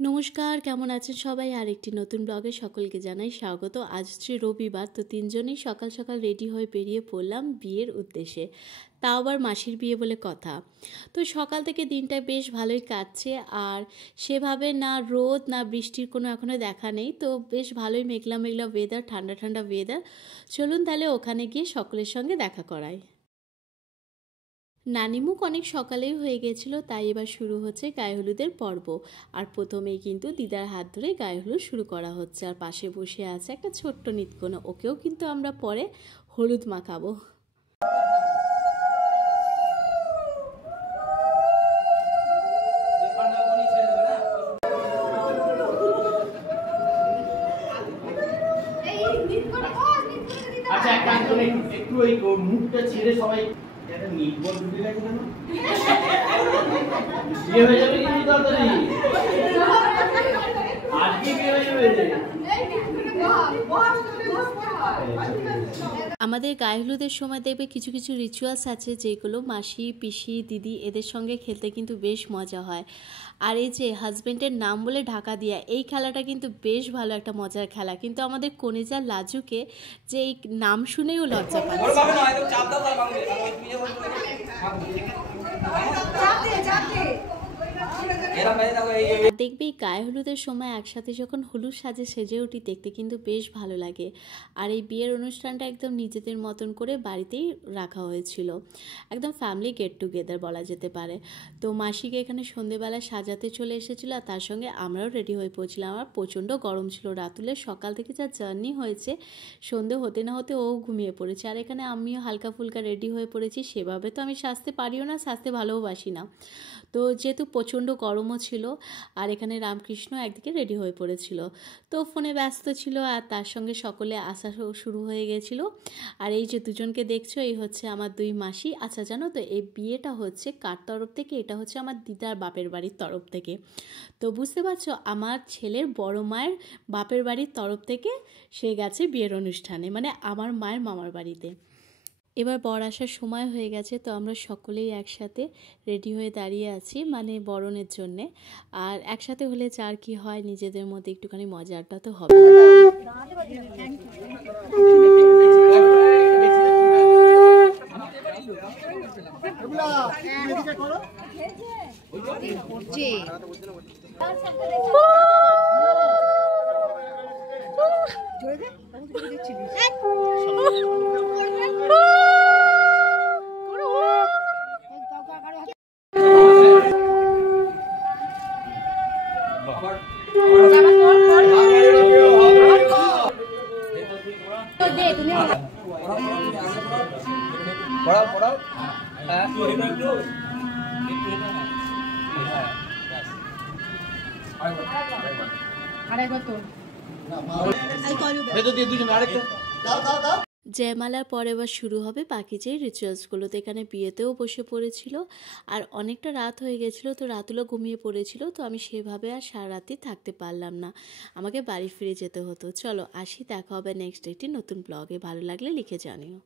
নমস্কার, কেমন আছেন সবাই? আরেকটি নতুন ব্লগে সকলকে জানাই স্বাগত। আজ হচ্ছে রবিবার, তো তিনজনেই সকাল সকাল রেডি হয়ে বেরিয়ে পড়লাম বিয়ের উদ্দেশ্যে। তাও আবার মাসির বিয়ে বলে কথা। তো সকাল থেকে দিনটা বেশ ভালোই কাটছে, আর সেভাবে না রোদ না বৃষ্টির কোনো এখনও দেখা নেই। তো বেশ ভালোই মেঘলা মেঘলা ওয়েদার, ঠান্ডা ঠান্ডা ওয়েদার। চলুন তাহলে ওখানে গিয়ে সকলের সঙ্গে দেখা করাই। নানিমুখ অনেক সকালেই হয়ে গেছিলো, তাই এবার শুরু হচ্ছে গায়ে হলুদের পর্ব। আর প্রথমেই কিন্তু দিদার হাত ধরে গায়ে হলুদ শুরু করা হচ্ছে, আর পাশে বসে আছে একটা ছোট্ট নিতকোনা, ওকেও কিন্তু আমরা পরে হলুদ মাখাবো। আচ্ছা, একটু ওই মুখটা ছেড়ে সবাই একটা নির্ভর ঢুকে গেছে কেন? বিয়ে হয়ে যাবে কিন্তু তাড়াতাড়ি। আজকে বিয়ে হয়ে যাবে। আমাদের গায়ে হলুদের সময় দেখবে কিছু কিছু রিচুয়ালস আছে, যেগুলো মাসি পিসি দিদি এদের সঙ্গে খেলতে কিন্তু বেশ মজা হয়। আর এই যে হাজব্যান্ডের নাম বলে ঢাকা দিয়া, এই খেলাটা কিন্তু বেশ ভালো একটা মজার খেলা, কিন্তু আমাদের কনেজার লাজুকে যে এই নাম শুনেও লজ্জা পাচ্ছে। দেখবি গায়ে হলুদের সময় একসাথে যখন হলুদ সাজে সেজে উঠি, দেখতে কিন্তু বেশ ভালো লাগে। আর এই বিয়ের অনুষ্ঠানটা একদম নিজেদের মতন করে বাড়িতেই রাখা হয়েছিল, একদম ফ্যামিলি গেট টুগেদার বলা যেতে পারে। তো মাসিকে এখানে সন্ধেবেলা সাজাতে চলে এসেছিলো, আর তার সঙ্গে আমরাও রেডি হয়ে পড়ছিলাম। আমার প্রচণ্ড গরম ছিল, রাতুলের সকাল থেকে যা জার্নি হয়েছে, সন্ধে হতে না হতে ও ঘুমিয়ে পড়েছে। আর এখানে আমিও হালকা ফুলকা রেডি হয়ে পড়েছি। সেভাবে তো আমি সাজতে পারিও না, সাজতে ভালোবাসি না। তো যেহেতু প্রচণ্ড গরমও ছিল, আর এখানে রামকৃষ্ণ একদিকে রেডি হয়ে পড়েছিল, তো ফোনে ব্যস্ত ছিল, আর তার সঙ্গে সকলে আসা শুরু হয়ে গেছিল। আর এই যে দুজনকে দেখছো, এই হচ্ছে আমার দুই মাসি। আচ্ছা জানো তো এই বিয়েটা হচ্ছে কার তরফ থেকে? এটা হচ্ছে আমার দিদার বাপের বাড়ির তরফ থেকে। তো বুঝতে পারছো, আমার ছেলের বড় মায়ের বাপের বাড়ির তরফ থেকে সে গেছে বিয়ের অনুষ্ঠানে, মানে আমার মায়ের মামার বাড়িতে। এবার বর আসার সময় হয়ে গেছে, তো আমরা সকলেই একসাথে রেডি হয়ে দাঁড়িয়ে আছি, মানে বরণের জন্যে। আর একসাথে হলে যার কি হয়, নিজেদের মধ্যে একটুখানি মজাটা তো হবে। জয়মালার পর এবার শুরু হবে বাকি যে রিচুয়ালসগুলো। তো এখানে বিয়েতেও বসে পড়েছিল, আর অনেকটা রাত হয়ে গেছিলো, তো রাতুলও ঘুমিয়ে পড়েছিল। তো আমি সেভাবে আর সারা রাতই থাকতে পারলাম না, আমাকে বাড়ি ফিরে যেতে হতো। চলো আসি, দেখা হবে নেক্সট একটি নতুন ব্লগে। ভালো লাগলে লিখে জানিও।